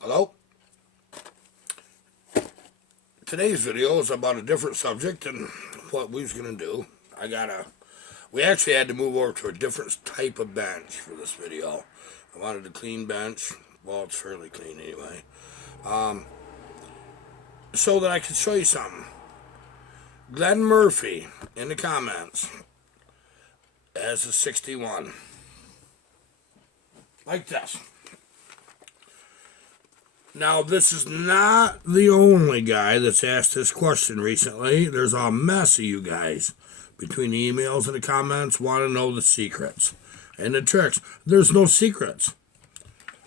Hello? Today's video is about a different subject than what we was going to do. We actually had to move over to a different type of bench for this video. I wanted a clean bench. Well, it's fairly clean anyway. So that I could show you something. Glenn Murphy in the comments as a 61. Like this. Now, this is not the only guy that's asked this question recently. There's a mess of you guys between the emails and the comments want to know the secrets and the tricks. There's no secrets.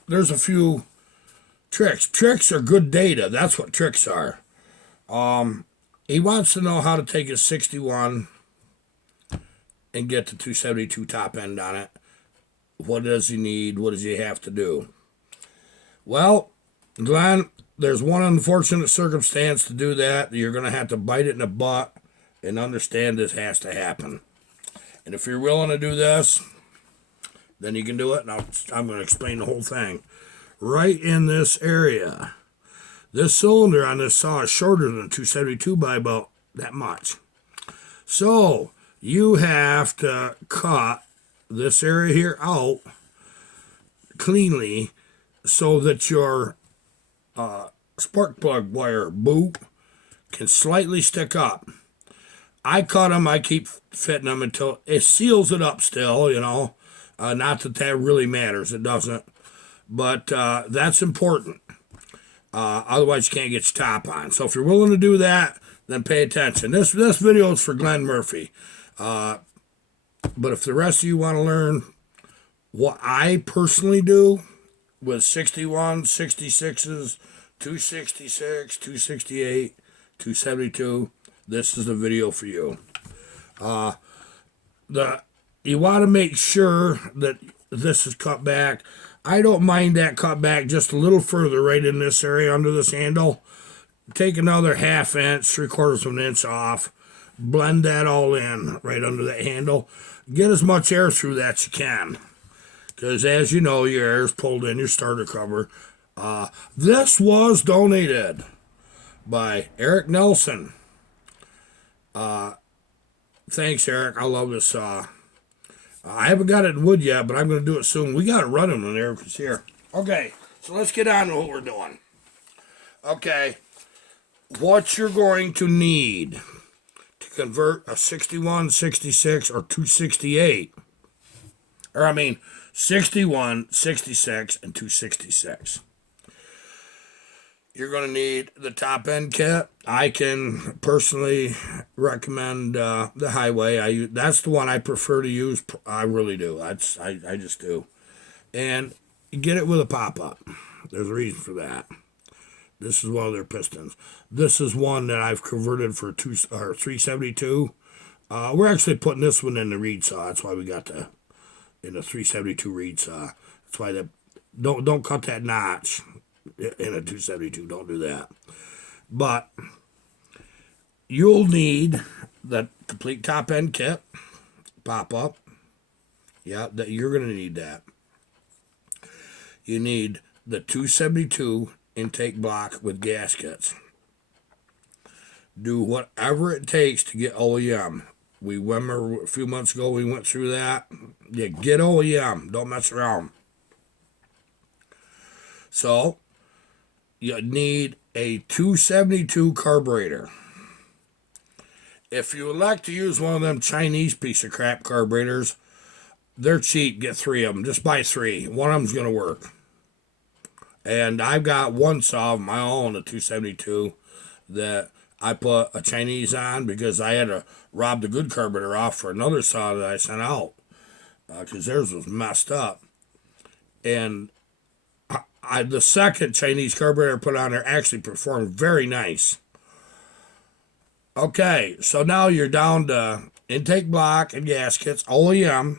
There's a few tricks. Tricks are good data. That's what tricks are. He wants to know how to take a 61 and get the 272 top end on it. What does he need? What does he have to do? Well, Glenn, there's one unfortunate circumstance to do that. You're going to have to bite it in the butt and understand this has to happen. And if you're willing to do this, then you can do it. And I'm going to explain the whole thing. Right in this area, this cylinder on this saw is shorter than 272 by about that much. So you have to cut this area here out cleanly so that your spark plug wire boot can slightly stick up. I cut them, I keep fitting them until it seals it up still, not that really matters, it doesn't, but that's important. Otherwise you can't get your top on. So if you're willing to do that, then pay attention. This video is for Glenn Murphy, but if the rest of you want to learn what I personally do with 61, 66s, 266, 268, 272, this is the video for you. You want to make sure that this is cut back. I don't mind that cut back just a little further right in this area under this handle. Take another ½ inch, 3/4 of an inch off. Blend that all in right under that handle. Get as much air through that as you can. Because as you know, your air is pulled in your starter cover. This was donated by Eric Nelson. Thanks, Eric. I love this saw. I haven't got it in wood yet, but I'm going to do it soon. We got it running when Eric is here. Okay, so let's get on to what we're doing. Okay, what you're going to need to convert a 61, 66, or 268, 61, 66, and 266. You're going to need the top end kit. I can personally recommend the Highway. That's the one I prefer to use. I really do. I just do. And you get it with a pop-up. There's a reason for that. This is one of their pistons. This is one that I've converted for 372. We're actually putting this one in the reed saw. That's why we got in the 372 reed saw. That's why don't cut that notch in a 272. Don't do that. But you'll need the complete top end kit, pop up. Yeah, you're going to need that. You need the 272 intake block with gaskets. Do whatever it takes to get OEM. We remember a few months ago we went through that. Yeah, get OEM. Don't mess around. So, you need a 272 carburetor. If you elect to use one of them Chinese piece of crap carburetors, they're cheap. Get 3 of them. Just buy 3. One of them's going to work. And I've got one saw of my own, a 272, that I put a Chinese on because I had to rob the good carburetor off for another saw that I sent out because theirs was messed up. And the second Chinese carburetor I put on there actually performed very nice. Okay, so now you're down to intake block and gaskets, OEM,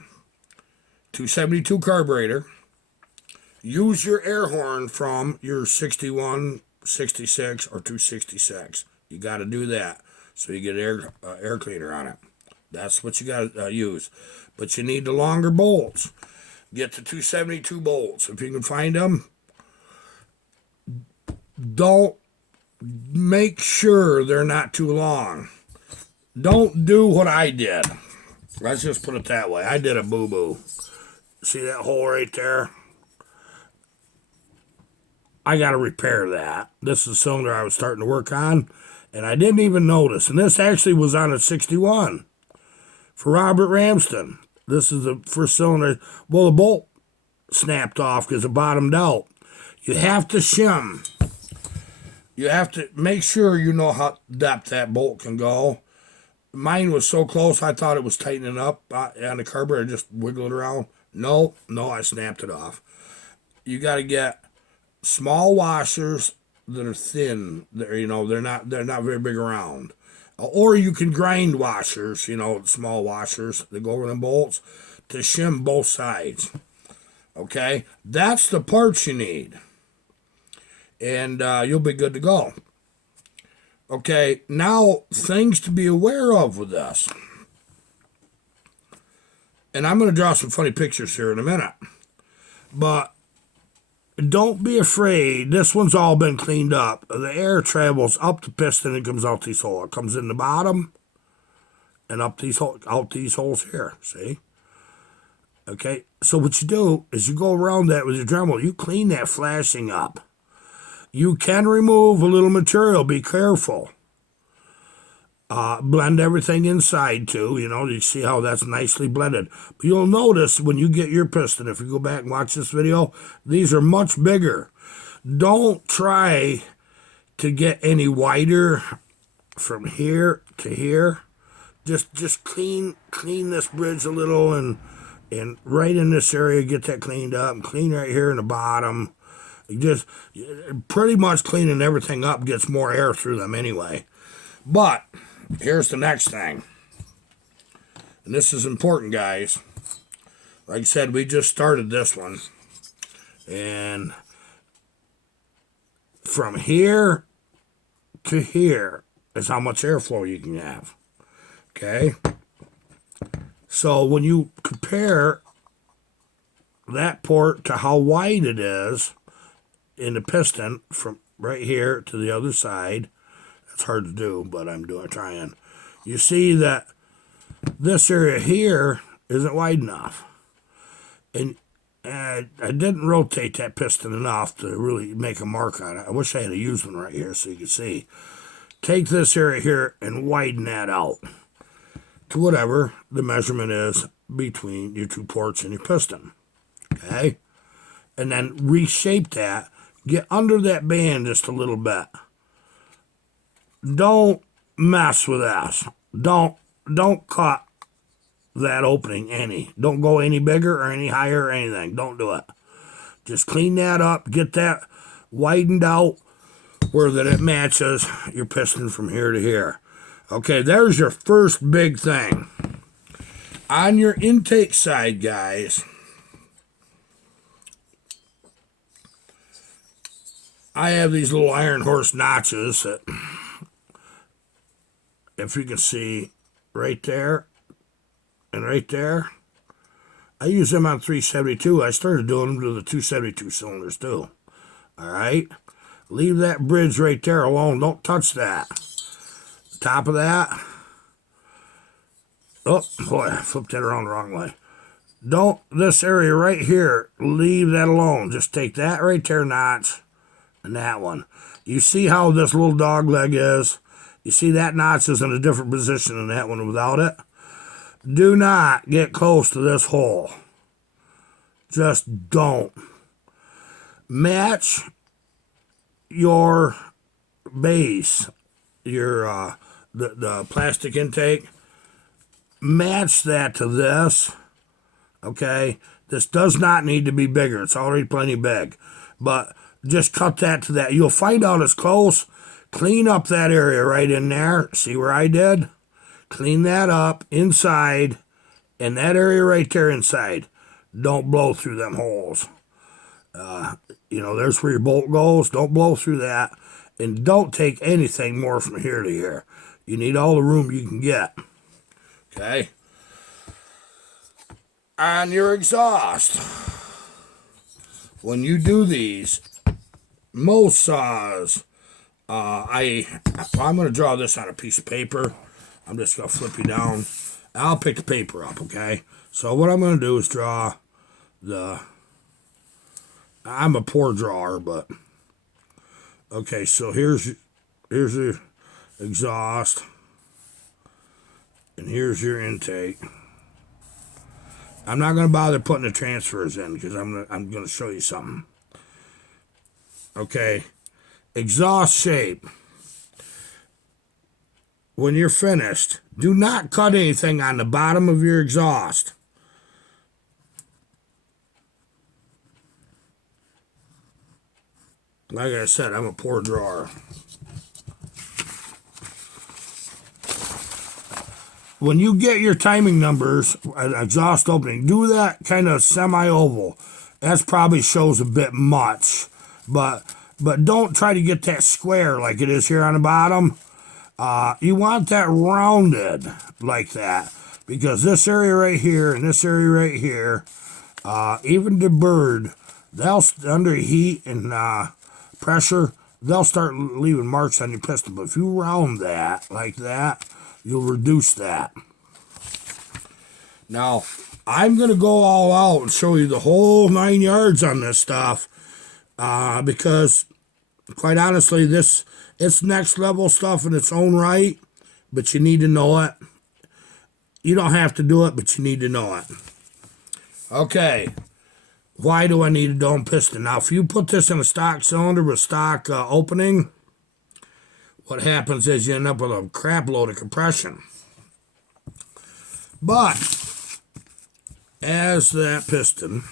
272 carburetor. Use your air horn from your 61, 66, or 266. You got to do that so you get air cleaner on it. That's what you got to use. But you need the longer bolts. Get the 272 bolts if you can find them. don't make sure they're not too long. Don't do what I did. Let's just put it that way. I did a boo-boo. See that hole right there? I got to repair that. This is the cylinder I was starting to work on, and I didn't even notice. And this actually was on a 61 for Robert Ramsden. This is the first cylinder. Well, the bolt snapped off because it bottomed out. You have to shim. You have to make sure you know how depth that bolt can go. Mine was so close, I thought it was tightening up on the carburetor. I just wiggled it around. No, I snapped it off. You got to get small washers that are thin. They're not very big around. Or you can grind washers, small washers that go over them bolts to shim both sides. Okay, that's the parts you need, and you'll be good to go. Okay, now things to be aware of with this. And I'm going to draw some funny pictures here in a minute. But don't be afraid. This one's all been cleaned up. The air travels up the piston and comes out these holes. It comes in the bottom and up out these holes here. See? Okay, so what you do is you go around that with your Dremel. You clean that flashing up. You can remove a little material. Be careful. Blend everything inside too. You see how that's nicely blended. But you'll notice when you get your piston, if you go back and watch this video, these are much bigger. Don't try to get any wider from here to here. Just clean this bridge a little and right in this area, get that cleaned up. And clean right here in the bottom. Just pretty much cleaning everything up gets more air through them anyway. But here's the next thing. And this is important, guys. Like I said, we just started this one. And from here to here is how much airflow you can have. Okay? So when you compare that port to how wide it is in the piston from right here to the other side, it's hard to do, but I'm trying. You see that this area here isn't wide enough. And I didn't rotate that piston enough to really make a mark on it. I wish I had used one right here so you could see. Take this area here and widen that out to whatever the measurement is between your two ports and your piston. Okay? And then reshape that. Get under that band just a little bit. Don't mess with this. Don't cut that opening any. Don't go any bigger or any higher or anything. Don't do it. Just clean that up. Get that widened out where that it matches your piston from here to here. Okay, there's your first big thing. On your intake side, guys, I have these little iron horse notches that, if you can see, right there and right there. I use them on 372. I started doing them to the 272 cylinders too. All right? Leave that bridge right there alone. Don't touch that. Top of that. Oh, boy, I flipped that around the wrong way. Don't, this area right here, leave that alone. Just take that right there notch and that one. You see how this little dog leg is? You see that notch is in a different position than that one without it? Do not get close to this hole. Just don't. Match your base, your the plastic intake. Match that to this. Okay? This does not need to be bigger. It's already plenty big. But just cut that to that. You'll find out it's close. Clean up that area right in there. See where I did? Clean that up inside, and that area right there inside. Don't blow through them holes. There's where your bolt goes. Don't blow through that. And don't take anything more from here to here. You need all the room you can get. Okay? On your exhaust, when you do these, most saws, I'm going to draw this on a piece of paper. I'm just going to flip you down. I'll pick the paper up, okay? So what I'm going to do is draw I'm a poor drawer, but okay, so here's the exhaust, and here's your intake. I'm not going to bother putting the transfers in because I'm going to show you something. Okay, exhaust shape. When you're finished, do not cut anything on the bottom of your exhaust. Like I said, I'm a poor drawer. When you get your timing numbers, exhaust opening, do that kind of semi-oval. That probably shows a bit much, but don't try to get that square like it is here on the bottom. You want that rounded like that, because this area right here and this area right here, even the bird, they'll under heat and pressure, they'll start leaving marks on your piston. But if you round that like that, you'll reduce that. Now, I'm going to go all out and show you the whole 9 yards on this stuff, because, quite honestly, it's next level stuff in its own right, but you need to know it. You don't have to do it, but you need to know it. Okay, why do I need a dome piston? Now, if you put this in a stock cylinder with stock opening, what happens is you end up with a crap load of compression. But as that piston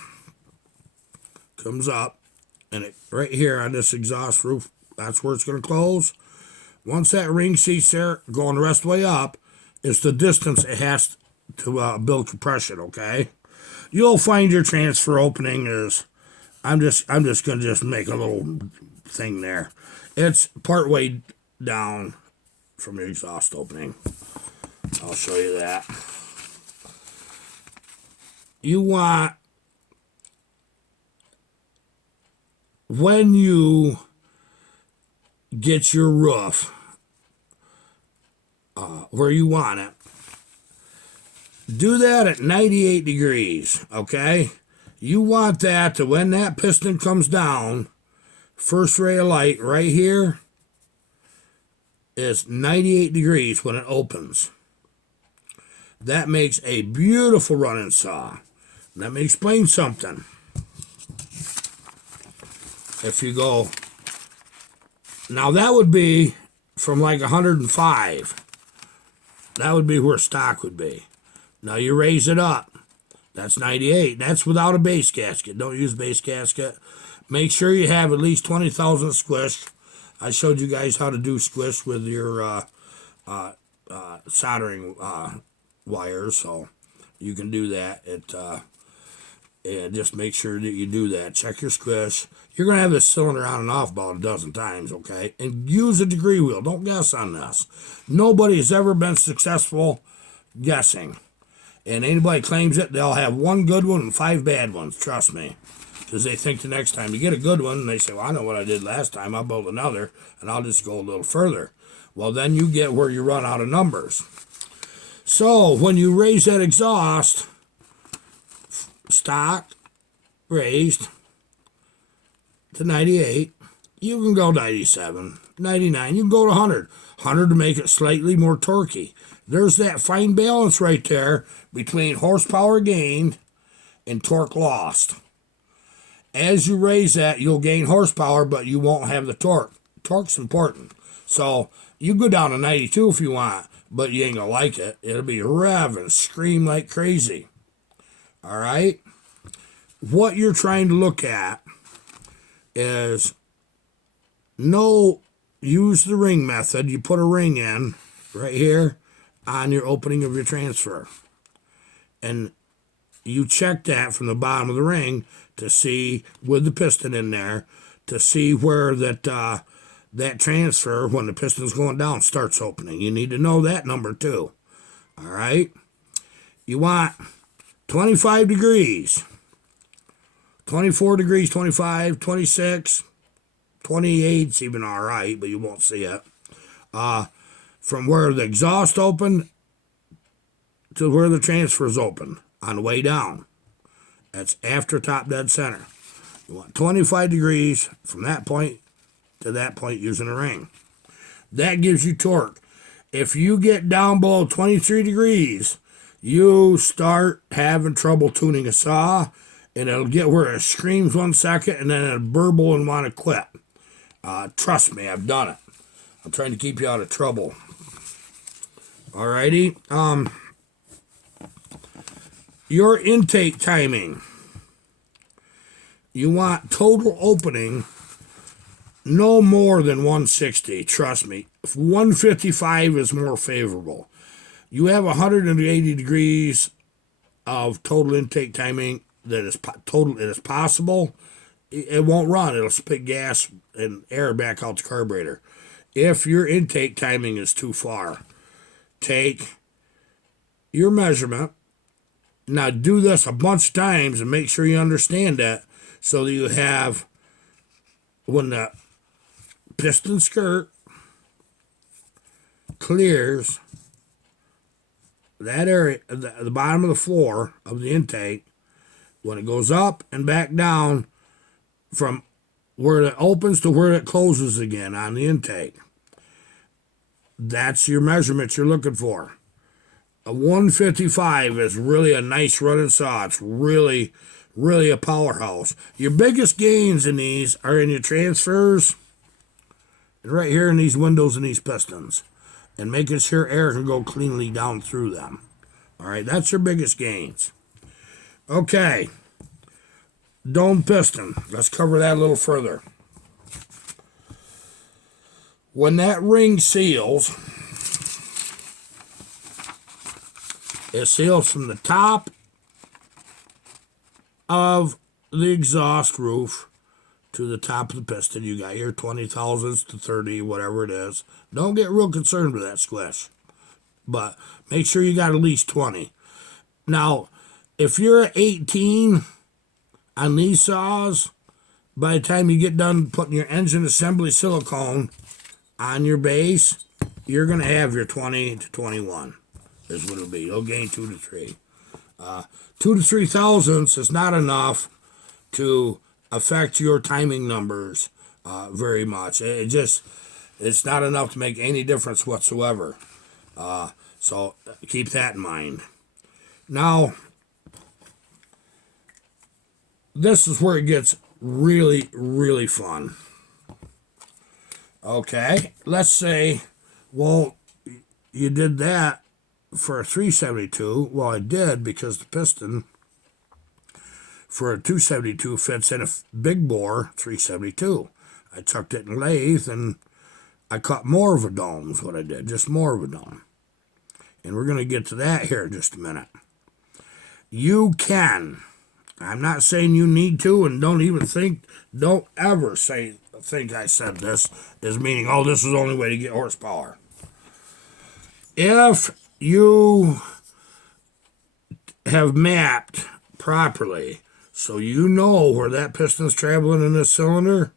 comes up, and it right here on this exhaust roof, that's where it's going to close. Once that ring seats there, going the rest of the way up, is the distance it has to build compression, okay? You'll find your transfer opening is, I'm just going to just make a little thing there. It's part way down from your exhaust opening. I'll show you that. You want, when you get your roof where you want it, do that at 98 degrees, okay? You want that to, when that piston comes down, first ray of light right here is 98 degrees when it opens. That makes a beautiful running saw. Let me explain something. If you go, now that would be from like 105. That would be where stock would be. Now you raise it up. That's 98. That's without a base gasket. Don't use base gasket. Make sure you have at least 20,000 squish. I showed you guys how to do squish with your soldering wires, so you can do that. And just make sure that you do that. Check your squish. You're going to have this cylinder on and off about a dozen times, okay? And use a degree wheel. Don't guess on this. Nobody has ever been successful guessing. And anybody claims it, they'll have one good one and 5 bad ones. Trust me. Because they think the next time you get a good one, and they say, well, I know what I did last time. I'll build another, and I'll just go a little further. Well, then you get where you run out of numbers. So when you raise that exhaust, stock raised to 98, you can go 97, 99, you can go to 100. 100 to make it slightly more torquey. There's that fine balance right there between horsepower gained and torque lost. As you raise that, you'll gain horsepower, but you won't have the torque. Torque's important. So you go down to 92 if you want, but you ain't gonna like it. It'll be revving, scream like crazy. All right? What you're trying to look at is use the ring method. You put a ring in right here on your opening of your transfer. And you check that from the bottom of the ring to see, with the piston in there, to see where that transfer, when the piston's going down, starts opening. You need to know that number too. All right? You want 25 degrees, 24 degrees, 25, 26, 28's even all right, but you won't see it. From where the exhaust open to where the transfer's open on the way down. That's after top dead center. You want 25 degrees from that point to that point using a ring. That gives you torque. If you get down below 23 degrees, you start having trouble tuning a saw, and it'll get where it screams 1 second and then it'll burble and want to quit. Trust me, I've done it. I'm trying to keep you out of trouble. Alrighty. Your intake timing. You want total opening no more than 160. Trust me. 155 is more favorable. You have 180 degrees of total intake timing that is total. It is possible. It won't run. It'll spit gas and air back out the carburetor. If your intake timing is too far, take your measurement. Now do this a bunch of times and make sure you understand that, so that you have, when the piston skirt clears that area, the bottom of the floor of the intake, when it goes up and back down from where it opens to where it closes again on the intake, that's your measurement you're looking for. A 155 is really a nice running saw. It's really, really a powerhouse. Your biggest gains in these are in your transfers, right here in these windows and these pistons, and making sure air can go cleanly down through them. All right, that's your biggest gains. Okay, dome piston. Let's cover that a little further. When that ring seals, it seals from the top of the exhaust roof to the top of the piston. You got your 20 thousandths to 30, whatever it is. Don't get real concerned with that squish, but make sure you got at least 20. Now, if you're at 18 on these saws, by the time you get done putting your engine assembly silicone on your base, you're going to have your 20 to 21 is what it'll be. You'll gain 2 to 3. 2 to 3 thousandths is not enough to affect your timing numbers very much. It's not enough to make any difference whatsoever. So keep that in mind. Now, this is where it gets really, really fun. Okay, let's say, well, you did that for a 372. Well, I did, because the piston for a 272 fits in a big bore 372. I tucked it in lathe, and I cut more of a dome is what I did, just more of a dome. And we're going to get to that here in just a minute. You can. I'm not saying you need to, and don't ever think I said this as meaning, oh, this is the only way to get horsepower. If you have mapped properly, so you know where that piston's traveling in this cylinder,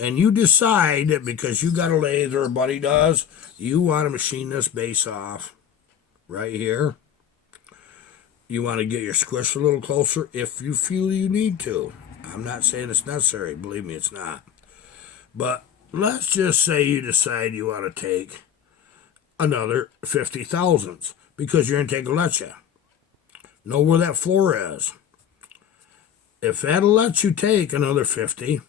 and you decide that because you got a lathe or a buddy does, you want to machine this base off right here. You want to get your squish a little closer if you feel you need to. I'm not saying it's necessary. Believe me, it's not. But let's just say you decide you want to take another 50 thousandths because your intake will let you. Know where that floor is. If that'll let you take another 50,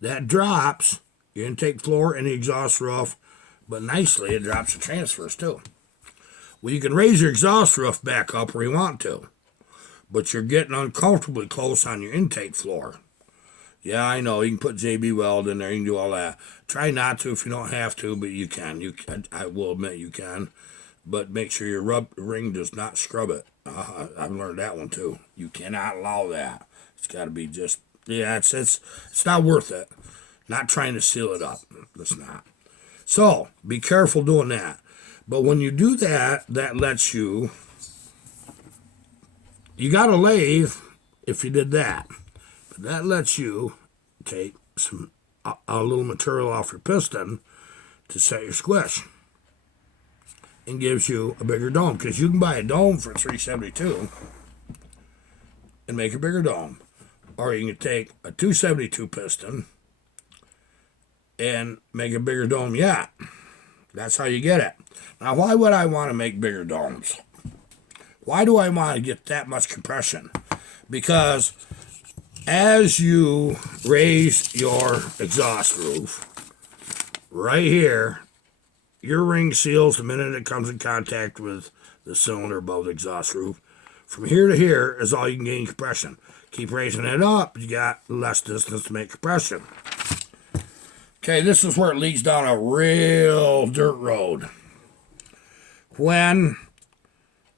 that drops your intake floor and the exhaust roof, but nicely it drops the transfers too. Well, you can raise your exhaust roof back up where you want to, but you're getting uncomfortably close on your intake floor. Yeah, I know, you can put JB Weld in there, you can do all that. Try not to if you don't have to, but you can. I will admit you can, but make sure your ring does not scrub it. I've learned that one too. You cannot allow that. It's got to be just, yeah, it's not worth it. Not trying to seal it up. It's not. So, be careful doing that. But when you do that, that lets you got a lathe if you did that. But that lets you take some a little material off your piston to set your squish, and gives you a bigger dome, because you can buy a dome for $372 and make a bigger dome, or you can take a 272 piston and make a bigger dome yet. That's how you get it. Now, why would I want to make bigger domes? Why do I want to get that much compression? Because as you raise your exhaust roof, right here, your ring seals the minute it comes in contact with the cylinder above the exhaust roof. From here to here is all you can gain compression. Keep raising it up, you got less distance to make compression. Okay, this is where it leads down a real dirt road. When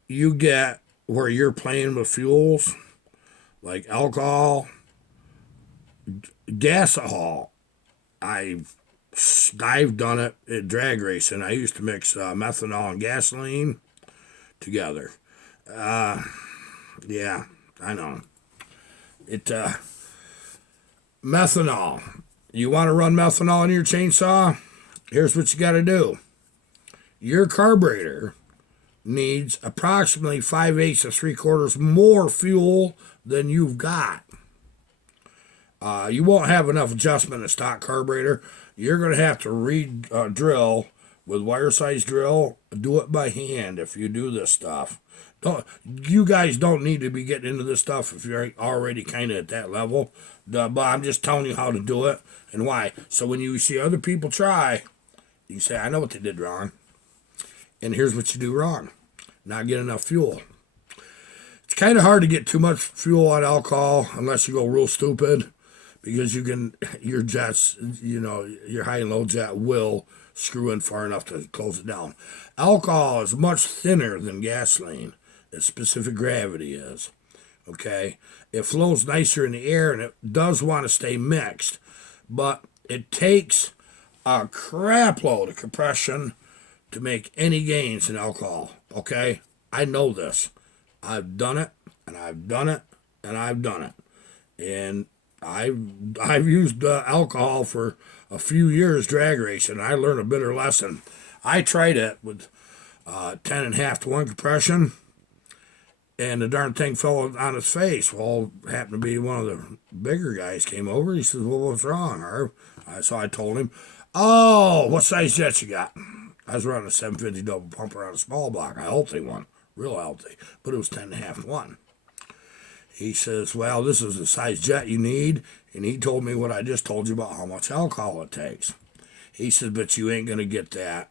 you get where you're playing with fuels, like alcohol, gasohol, I've done it at drag racing. I used to mix methanol and gasoline together. Yeah, I know. Methanol. You want to run methanol in your chainsaw? Here's what you got to do. Your carburetor needs approximately 5/8 to 3/4 more fuel than you've got. You won't have enough adjustment in a stock carburetor. You're going to have to drill with wire size drill. Do it by hand if you do this stuff. You guys don't need to be getting into this stuff if you're already kind of at that level. But I'm just telling you how to do it and why. So when you see other people try, you say, I know what they did wrong. And here's what you do wrong. Not get enough fuel. It's kind of hard to get too much fuel on alcohol unless you go real stupid, because your jets, your high and low jet will screw in far enough to close it down. Alcohol is much thinner than gasoline. Its specific gravity is. Okay? It flows nicer in the air, and it does want to stay mixed, but it takes a crap load of compression to make any gains in alcohol. Okay? I know this. I've done it, and I've done it, and I've done it. And I've used alcohol for a few years drag racing, and I learned a bitter lesson. I tried it with 10.5 to 1 compression, and the darn thing fell on its face. Well, happened to be one of the bigger guys came over. He says, well, what's wrong, Harv? So I told him, oh, what size jet you got? I was running a 750 double pumper on a small block, a healthy one, real healthy, but it was 10.5 to 1. He says, well, this is the size jet you need. And he told me what I just told you about how much alcohol it takes. He says, but you ain't going to get that.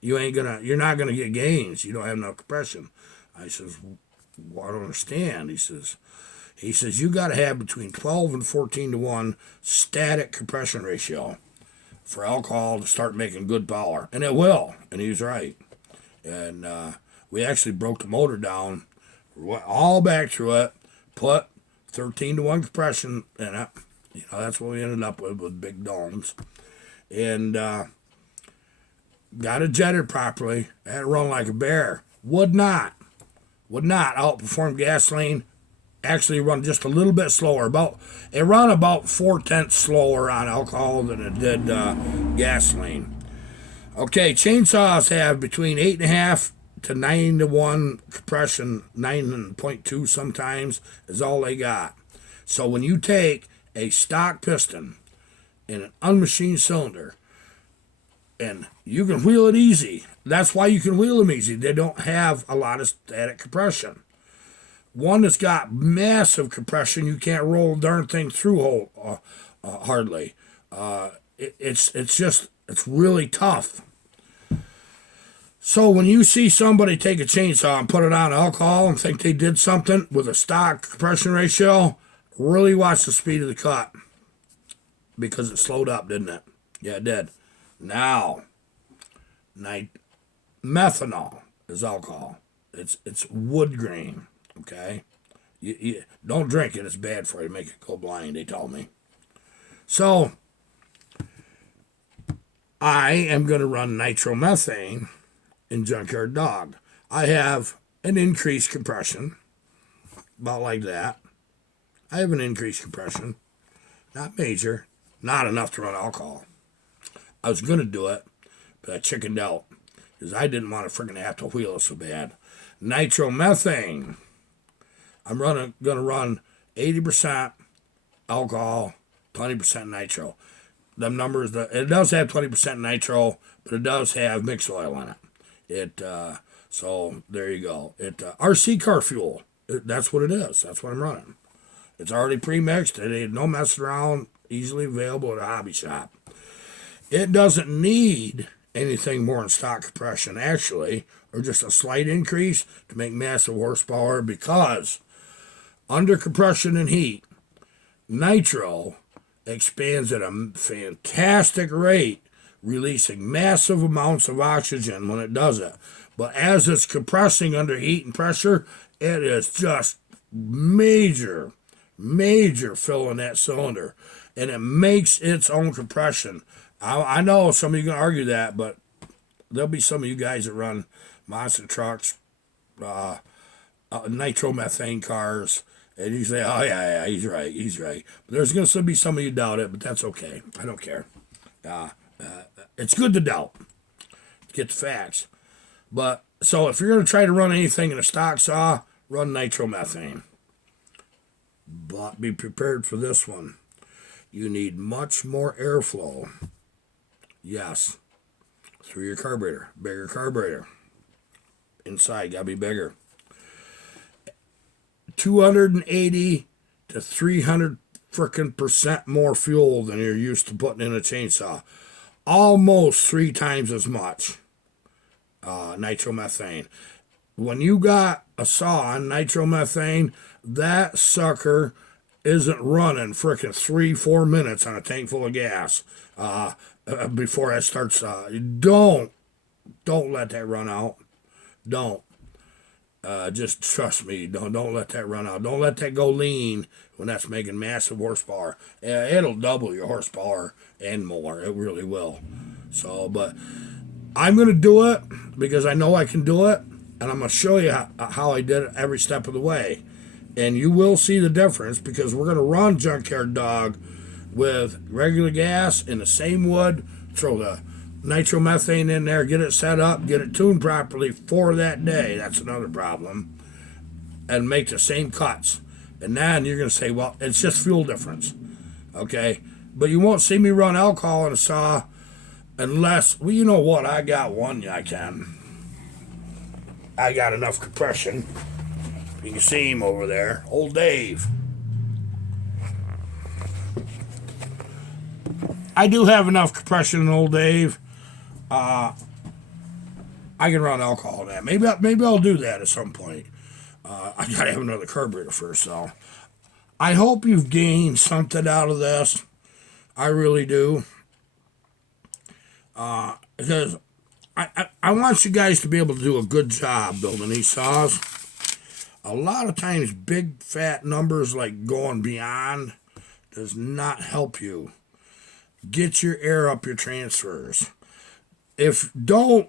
You're not going to get gains. You don't have enough compression. I says, well, I don't understand. He says, you got to have between 12 and 14 to 1 static compression ratio for alcohol to start making good power. And it will. And he was right. And we actually broke the motor down, went all back through it, put 13 to 1 compression in it. That's what we ended up with big domes. And got it jetted properly. Had it run like a bear. Would not outperform gasoline. Actually run just a little bit slower. It ran about 4/10 slower on alcohol than it did gasoline. Okay, chainsaws have between 8.5 to 9 to 1 compression. 9.2 sometimes is all they got. So when you take a stock piston and an unmachined cylinder, and you can wheel it easy. That's why you can wheel them easy. They don't have a lot of static compression. One that's got massive compression, you can't roll the darn thing through hardly. It's really tough. So when you see somebody take a chainsaw and put it on alcohol and think they did something with a stock compression ratio, really watch the speed of the cut, because it slowed up, didn't it? Yeah, it did. Now, methanol is alcohol. It's wood grain, okay? You don't drink it. It's bad for you. Make it go blind, they told me. So, I am going to run nitromethane in Junkyard Dog. I have an increased compression, about like that. I have an increased compression, not major, Not enough to run alcohol. I was going to do it, but I chickened out because I didn't want to freaking have to wheel it so bad. Nitromethane. I'm going to run 80% alcohol, 20% nitro. Them numbers, it does have 20% nitro, but it does have mixed oil in it. So there you go. RC car fuel. That's what it is. That's what I'm running. It's already pre-mixed. It ain't no messing around. Easily available at a hobby shop. It doesn't need anything more in stock compression, actually, or just a slight increase to make massive horsepower, because under compression and heat, nitro expands at a fantastic rate, releasing massive amounts of oxygen when it does it. But as it's compressing under heat and pressure, it is just major fill in that cylinder. And it makes its own compression. I know some of you are going to argue that, but there'll be some of you guys that run monster trucks, nitromethane cars, and you say, oh, yeah, he's right. But there's going to be some of you doubt it, but that's okay. I don't care. It's good to doubt. Get the facts. But, so if you're going to try to run anything in a stock saw, run nitromethane. But be prepared for this one. You need much more airflow. Yes. Through your carburetor. Bigger carburetor. Inside, gotta be bigger. 280 to 300 frickin' % more fuel than you're used to putting in a chainsaw. Almost 3 times as much nitromethane. When you got a saw on nitromethane, that sucker isn't running frickin' 3-4 minutes on a tank full of gas before it starts. Don't let that run out. Don't. Just trust me. Don't let that run out. Don't let that go lean when that's making massive horsepower. It'll double your horsepower and more. It really will. So, but I'm going to do it because I know I can do it, and I'm going to show you how I did it every step of the way. And you will see the difference, because we're going to run Junkyard Dog with regular gas in the same wood, throw the nitromethane in there, get it set up, get it tuned properly for that day. That's another problem. And make the same cuts. And then you're going to say, well, it's just fuel difference. Okay? But you won't see me run alcohol in a saw unless, well, you know what? I got one I can. I got enough compression. You can see him over there. Old Dave. I do have enough compression in Old Dave. I can run alcohol in that. Maybe I'll do that at some point. I gotta have another carburetor first, though. I hope you've gained something out of this. I really do. Because I want you guys to be able to do a good job building these saws. A lot of times, big fat numbers like going beyond does not help you. Get your air up your transfers. If don't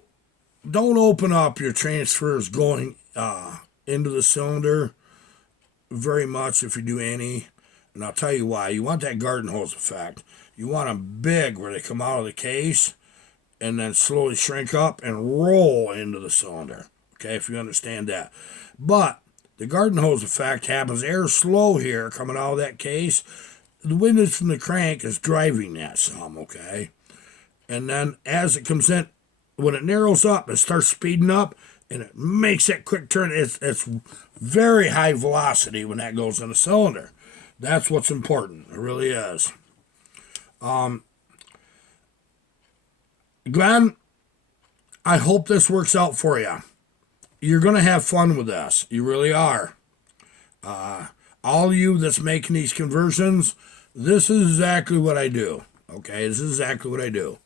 open up your transfers going into the cylinder very much if you do any. And I'll tell you why. You want that garden hose effect. You want them big where they come out of the case and then slowly shrink up and roll into the cylinder. Okay, if you understand that. But the garden hose effect happens air slow here coming out of that case. The wind from the crank is driving that some, okay? And then as it comes in, when it narrows up, it starts speeding up, and it makes that quick turn. It's very high velocity when that goes in the cylinder. That's what's important. It really is. Glenn, I hope this works out for you. You're going to have fun with this. You really are. All you that's making these conversions, this is exactly what I do. Okay, this is exactly what I do.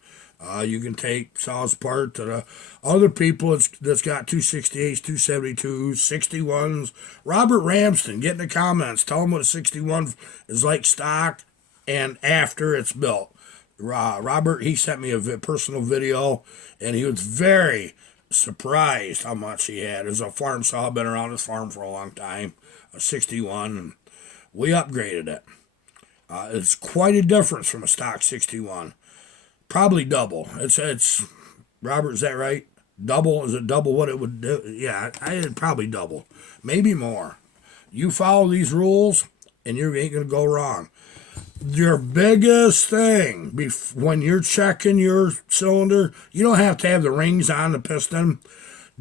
You can take saws apart to the other people that's got 268s, 272s, 61s. Robert Ramston, get in the comments. Tell them what a 61 is like stock and after it's built. Robert, he sent me a personal video, and he was very surprised how much he had. It was a farm saw, been around his farm for a long time, a 61, and we upgraded it. It's quite a difference from a stock 61. Probably double. It's Robert, is that right? Double? Is it double what it would do? Yeah, I'd probably double. Maybe more. You follow these rules and you ain't going to go wrong. Your biggest thing when you're checking your cylinder, you don't have to have the rings on the piston.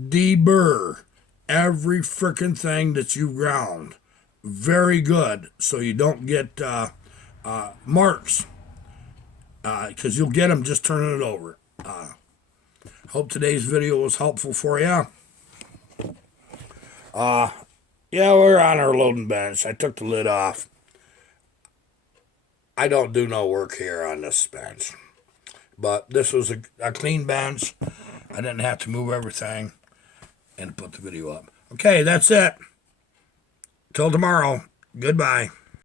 Deburr every freaking thing that you ground. Very good, so you don't get marks, because you'll get them just turning it over. Hope today's video was helpful for you. Yeah, we're on our loading bench. I took the lid off. I don't do no work here on this bench. But this was a clean bench. I didn't have to move everything and put the video up. Okay, that's it. Till tomorrow. Goodbye.